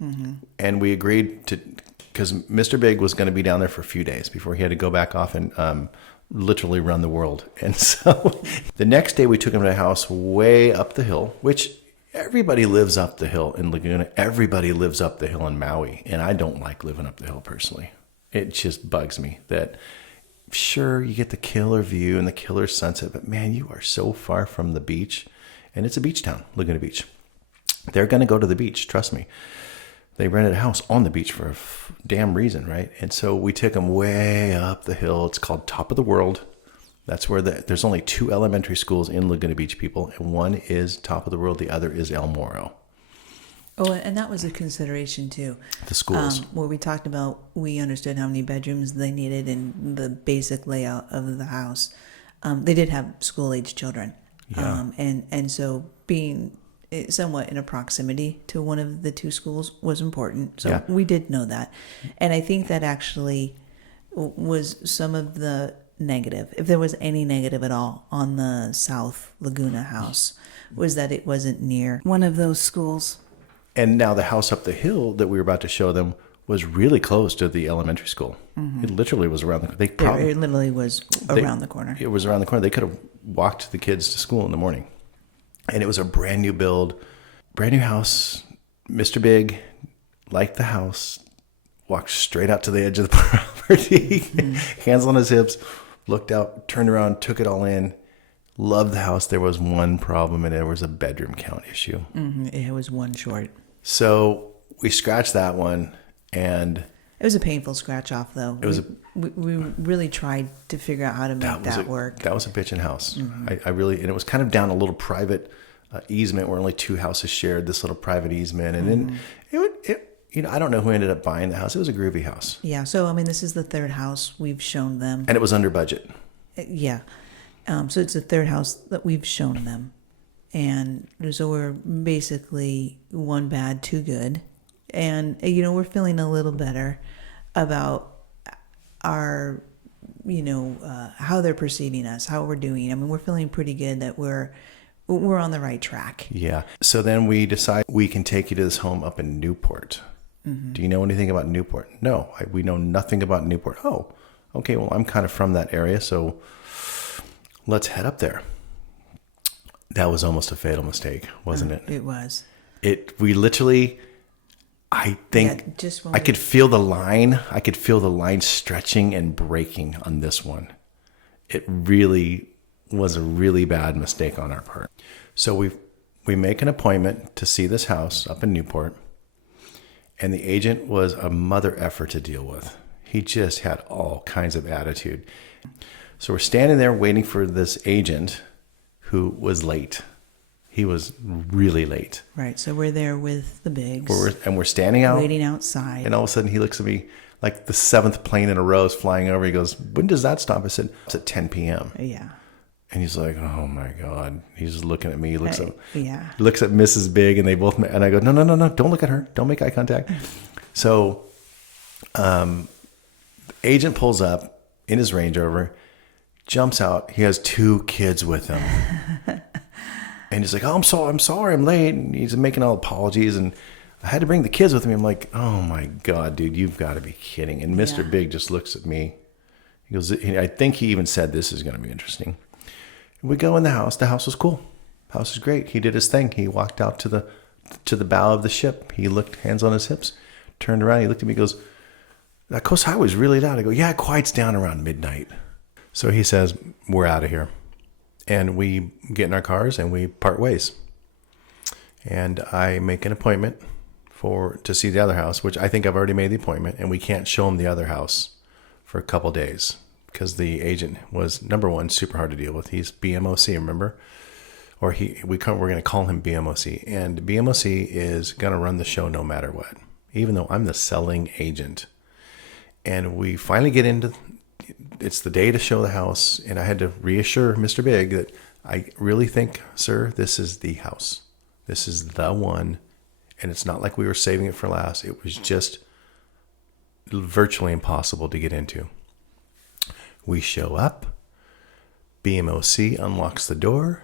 And we agreed to, because Mr. Big was going to be down there for a few days before he had to go back off and literally run the world. And so the next day we took him to a house way up the hill, which everybody lives up the hill in Laguna. Everybody lives up the hill in Maui. And I don't like living up the hill personally. It just bugs me that, sure, you get the killer view and the killer sunset, but man, you are so far from the beach. And it's a beach town, Laguna Beach. They're going to go to the beach, trust me. They rented a house on the beach for a damn reason, right? And so we took them way up the hill. It's called Top of the World. That's where there's only 2 elementary schools in Laguna Beach, people. And one is Top of the World. The other is El Morro. Oh, and that was a consideration too. The schools. Where we talked about, we understood how many bedrooms they needed and the basic layout of the house. They did have school-age children. Yeah. And so being somewhat in a proximity to one of the 2 schools was important. So we did know that. And I think that actually was some of the negative, if there was any negative at all, on the South Laguna house, was that it wasn't near one of those schools. And now the house up the hill that we were about to show them was really close to the elementary school. It literally was around the corner. It literally was around the corner. It was around the corner. They could have walked the kids to school in the morning. And it was a brand new build, brand new house. Mr. Big liked the house, walked straight out to the edge of the property, hands on his hips, looked out, turned around, took it all in, loved the house. There was one problem, and there was a bedroom count issue. It was one short. So we scratched that one, and it was a painful scratch off, though. We really tried to figure out how to make that work. That was a bitchin' house. I really, and it was kind of down a little private easement where only 2 houses shared this little private easement, and then it I don't know who ended up buying the house. It was a groovy house. Yeah. So I mean, this is the 3rd house we've shown them, and it was under budget. Yeah. So it's the 3rd house that we've shown them, and so we're basically 1 bad, 2 good. And, we're feeling a little better about our, how they're perceiving us, how we're doing. I mean, we're feeling pretty good that we're on the right track. Yeah. So then we decide we can take you to this home up in Newport. Do you know anything about Newport? No, we know nothing about Newport. Oh, okay. Well, I'm kind of from that area, so let's head up there. That was almost a fatal mistake, wasn't it? It was. We literally... I think I could feel the line. I could feel the line stretching and breaking on this one. It really was a really bad mistake on our part. So we make an appointment to see this house up in Newport, and the agent was a mother effer to deal with. He just had all kinds of attitude. So we're standing there waiting for this agent who was late. He was really late. Right. So we're there with the Bigs. We're standing out. Waiting outside. And all of a sudden he looks at me like the 7th plane in a row is flying over. He goes, when does that stop? I said, it's at 10 p.m. Yeah. And he's like, oh my God. He's just looking at me. He looks at looks at Mrs. Big, and they both, and I go, no. Don't look at her. Don't make eye contact. So, agent pulls up in his Range Rover, jumps out. He has 2 kids with him. And he's like, oh, I'm sorry, I'm late. And he's making all apologies. And I had to bring the kids with me. I'm like, oh my God, dude, you've got to be kidding. And Mr. Big just looks at me. He goes, I think he even said, this is going to be interesting. And we go in the house. The house was cool. The house was great. He did his thing. He walked out to the bow of the ship. He looked, hands on his hips, turned around. He looked at me, goes, that Coast Highway's really loud. I go, yeah, it quiets down around midnight. So he says, we're out of here. And we get in our cars and we part ways. And I make an appointment to see the other house, which I think I've already made the appointment, and we can't show him the other house for a couple days because the agent was, number one, super hard to deal with. He's BMOC, remember? Or we're going to call him BMOC. And BMOC is going to run the show no matter what, even though I'm the selling agent. And we finally get into... It's the day to show the house, and I had to reassure Mr. Big that I really think, sir, this is the house. This is the one, and it's not like we were saving it for last. It was just virtually impossible to get into. We show up. BMOC unlocks the door.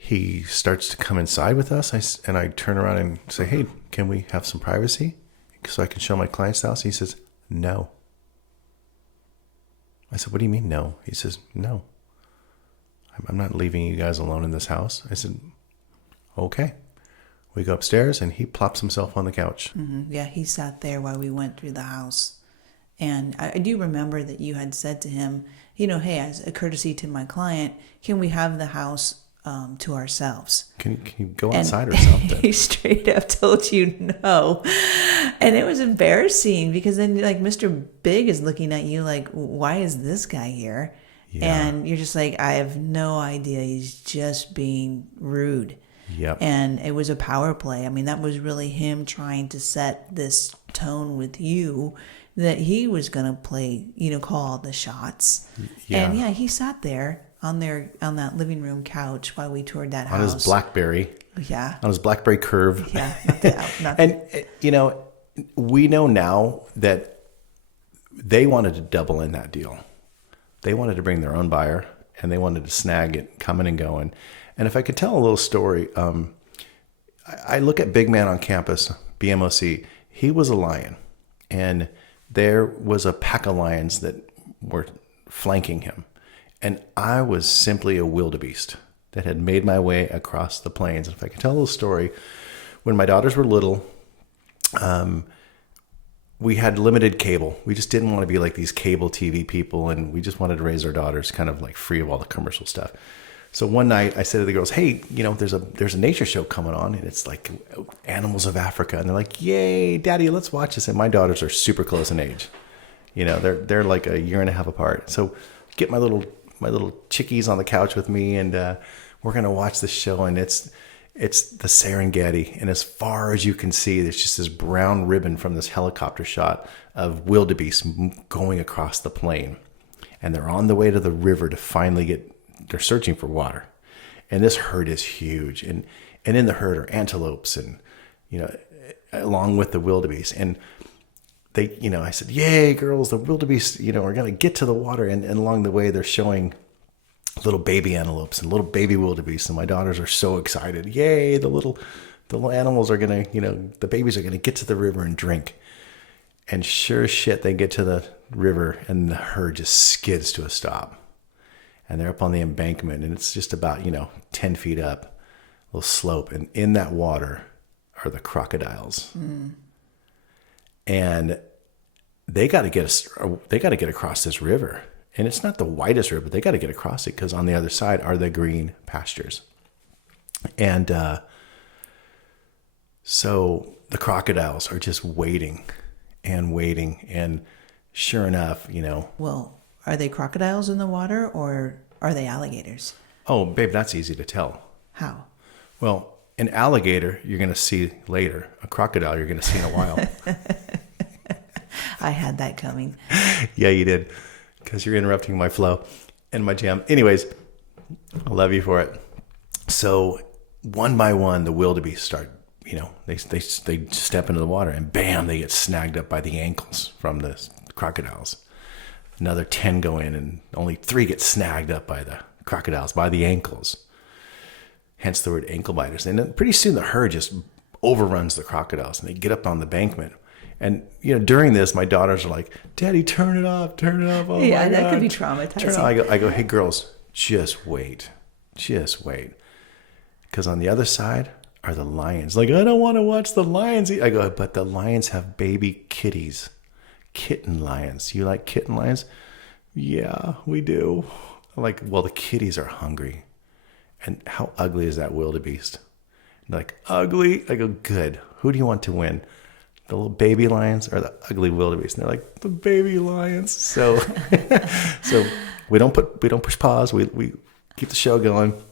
he starts to come inside with us. And I turn around and say, hey, can we have some privacy so I can show my client's house? He says, no. I said, what do you mean no? He says, no. I'm not leaving you guys alone in this house. I said, okay. We go upstairs and he plops himself on the couch. Mm-hmm. Yeah, he sat there while we went through the house. And I do remember that you had said to him, hey, as a courtesy to my client, can we have the house to ourselves? Can you go outside or something? He straight up told you no. And it was embarrassing because then like Mr. Big is looking at you like, why is this guy here? Yeah. And you're just like, I have no idea. He's just being rude. Yep. And it was a power play. I mean, that was really him trying to set this tone with you that he was going to play, call the shots. Yeah. And yeah, he sat there on that living room couch while we toured that house. On his BlackBerry. Yeah. On his BlackBerry Curve. Yeah. And, we know now that they wanted to double in that deal. They wanted to bring their own buyer and they wanted to snag it coming and going. And if I could tell a little story, I look at Big Man on Campus, BMOC. He was a lion, and there was a pack of lions that were flanking him. And I was simply a wildebeest that had made my way across the plains. And if I could tell a little story, when my daughters were little, we had limited cable. We just didn't want to be like these cable TV people, and we just wanted to raise our daughters kind of like free of all the commercial stuff. So one night I said to the girls, hey, there's a nature show coming on, and it's like Animals of Africa. And they're like, yay, Daddy, let's watch this. And my daughters are super close in age. They're like a year and a half apart. So get my little chickies on the couch with me, and we're going to watch this show. And it's the Serengeti. And as far as you can see, there's just this brown ribbon from this helicopter shot of wildebeest going across the plain. And they're on the way to the river to finally they're searching for water. And this herd is huge. And in the herd are antelopes and, along with the wildebeest. And they, I said, yay, girls, the wildebeest, are going to get to the water. And along the way, they're showing little baby antelopes and little baby wildebeest. And my daughters are so excited. Yay, the little animals are going to, the babies are going to get to the river and drink. And sure as shit, they get to the river and the herd just skids to a stop. And they're up on the embankment, and it's just about, 10 feet up, a little slope. And in that water are the crocodiles. Mm. And they got to get across this river. And it's not the widest river, but they got to get across it because on the other side are the green pastures. And so the crocodiles are just waiting. And sure enough, Well, are they crocodiles in the water or are they alligators? Oh, babe, that's easy to tell. How? Well, an alligator you're going to see later. A crocodile you're going to see in a while. I had that coming. Yeah, you did. Because you're interrupting my flow and my jam. Anyways, I love you for it. So one by one, the wildebeest start, they step into the water and bam, they get snagged up by the ankles from the crocodiles. Another 10 go in, and only 3 get snagged up by the crocodiles, by the ankles. Hence the word ankle biters. And then pretty soon the herd just overruns the crocodiles, and they get up on the embankment. And, during this, my daughters are like, Daddy, turn it off. Oh, yeah, my that God. Could be traumatizing. I go, hey, girls, just wait. Because on the other side are the lions. Like, I don't want to watch the lions eat. I go, but the lions have baby kitties. Kitten lions. You like kitten lions? Yeah, we do. I'm like, well, the kitties are hungry. And how ugly is that wildebeest? They're like, ugly? I go, good. Who do you want to win? The little baby lions or the ugly wildebeest? And they're like, the baby lions. So we don't push pause. We keep the show going.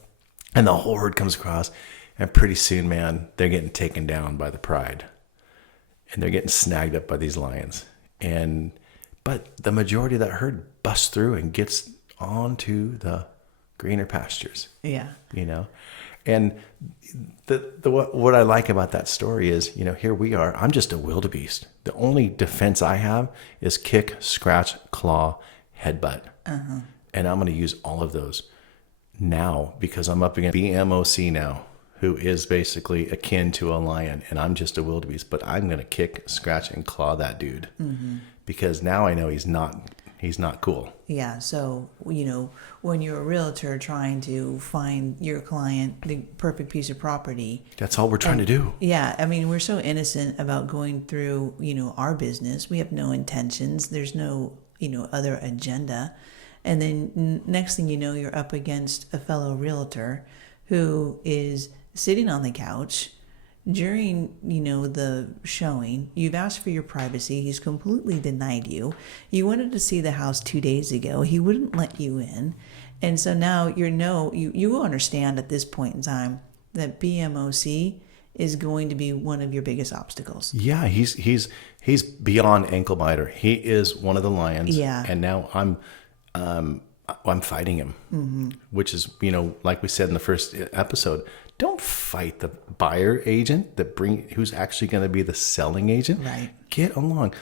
And the whole herd comes across. And pretty soon, man, they're getting taken down by the pride. And they're getting snagged up by these lions. But the majority of that herd busts through and gets onto the greener pastures. Yeah. And what I like about that story is, here we are. I'm just a wildebeest. The only defense I have is kick, scratch, claw, headbutt. Uh-huh. And I'm going to use all of those. now because I'm up against BMOC now, who is basically akin to a lion, and I'm just a wildebeest. But I'm gonna kick, scratch, and claw that dude because now I know he's not cool. Yeah. So, when you're a realtor trying to find your client the perfect piece of property, That's all we're trying to do. yeah, I mean, we're so innocent about going through, our business. We have no intentions. There's no, other agenda. And then next thing you know, you're up against a fellow realtor who is sitting on the couch during, the showing. You've asked for your privacy. He's completely denied you. You wanted to see the house 2 days ago. He wouldn't let you in. And so now you understand at this point in time that BMOC is going to be one of your biggest obstacles. Yeah, he's beyond ankle biter. He is one of the lions. Yeah. And now I'm fighting him, which is, like we said in the first episode, don't fight the buyer agent who's actually going to be the selling agent. Right. Get along.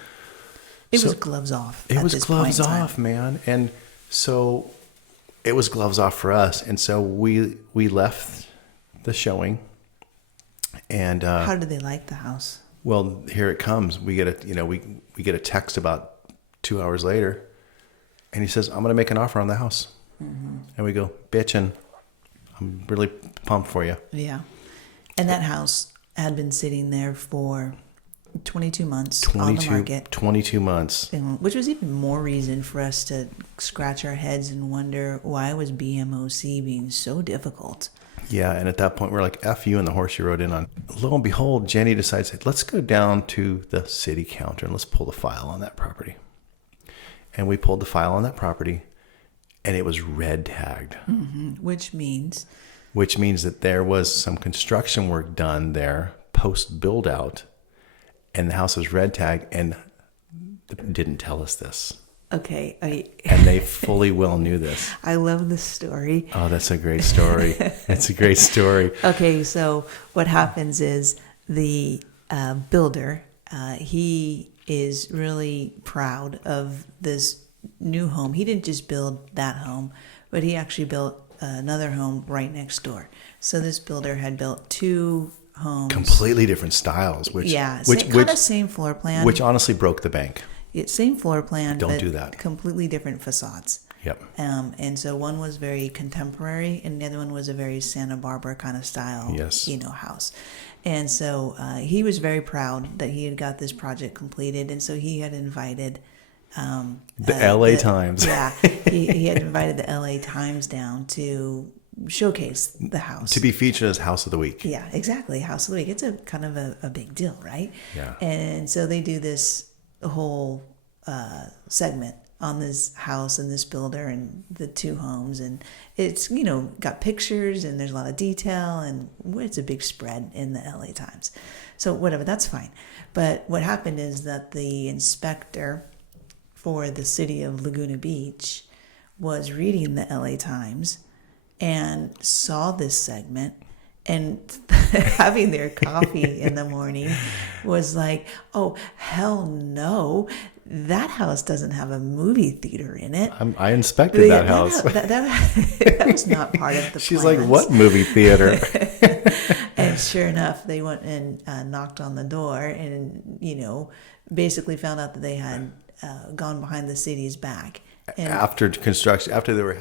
It was gloves off. It at was this gloves point in time. off, man. And so it was gloves off for us. And so we left the showing. And How did they like the house? well, here it comes. We get we get a text about 2 hours later, and he says, "I'm going to make an offer on the house." And we go, "Bitchin', I'm really pumped for you." Yeah. And that house had been sitting there for 22 months on the market, 22 months. which was even more reason for us to scratch our heads and wonder why was BMOC being so difficult. Yeah, and at that point, we're like, F you and the horse you rode in on. Lo and behold, Jenny decides, hey, let's go down to the city counter and let's pull the file on that property. And we pulled the file on that property, and it was red tagged. Which means, That there was some construction work done there post build out, and the house was red tagged, and didn't tell us this. okay, And they fully well knew this. I love this story. Oh, that's a great story. That's a great story. Okay, so what happens is the builder, he is really proud of this new home. He didn't just build that home, but he actually built another home right next door. So this builder had built 2 homes. Completely different styles, Same floor plan. which honestly broke the bank. Same floor plan. Don't but do that. Completely different facades. Yep. And so one was very contemporary, and the other one was a very Santa Barbara kind of style, Yes. house. And so he was very proud that he had got this project completed, and so he had invited The LA Times. Yeah, he had invited the LA Times down to showcase the house. To be featured as House of the Week. Yeah, exactly. House of the Week. It's a kind of a big deal, right? Yeah. And so they do this whole segment on this house and this builder and the 2 homes, and it's got pictures and there's a lot of detail, and it's a big spread in the LA Times. So whatever, that's fine. But what happened is that the inspector for the city of Laguna Beach was reading the LA Times and saw this segment, and having their coffee in the morning was like, oh, hell no, that house doesn't have a movie theater in it. I inspected that house. That was not part of the She's plans. like, what movie theater? And sure enough, they went and knocked on the door and, basically found out that they had gone behind the city's back. And After construction, after they were